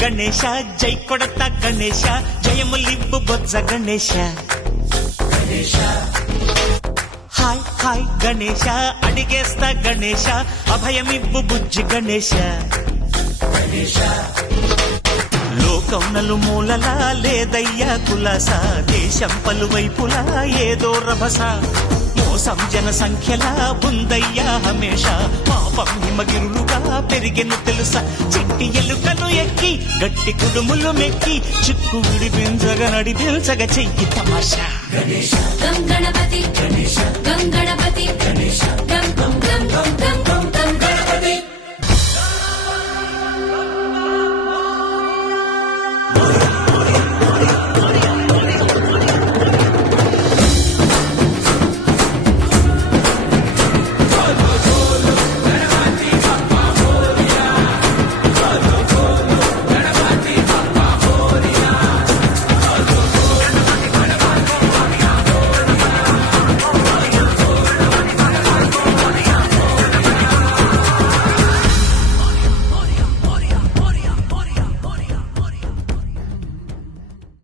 గణేశ జై కొడత గణేశ జయములివ్వు బొజ్జ Ganesha hi hi Ganesha అడిగేస్తా Ganesha అభయమివ్వు బుజ్జి గణేశ లోకం నలుమూలలా లేదయ్యా కులాస దేశం పలువైపులా ఏదో రభస మోసం జన సంఖ్యలా ఉందయ్యా హమేష పాపం హిమగిరులుగా పెరిగెను తెలుసా చిట్టి ఎలుకను ఎక్కి గట్టి కుడుములు మెక్కి చిక్కు విడిపించగా నడిపించగా చెయ్యి తమాషా గణేశ గణపతి గణేశ